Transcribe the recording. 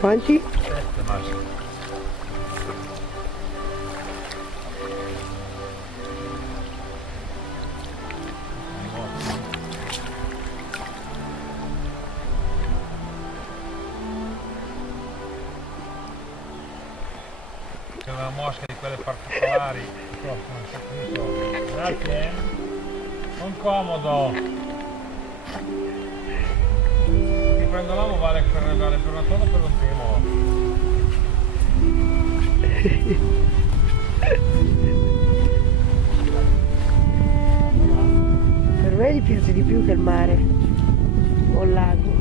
Quanti? 7 massimo. C'è una mosca di quelle particolari. Grazie. Non comodo. Ti prendo l'amo vale per una tonda per un temo. Per me gli piace di più che il mare o il lago.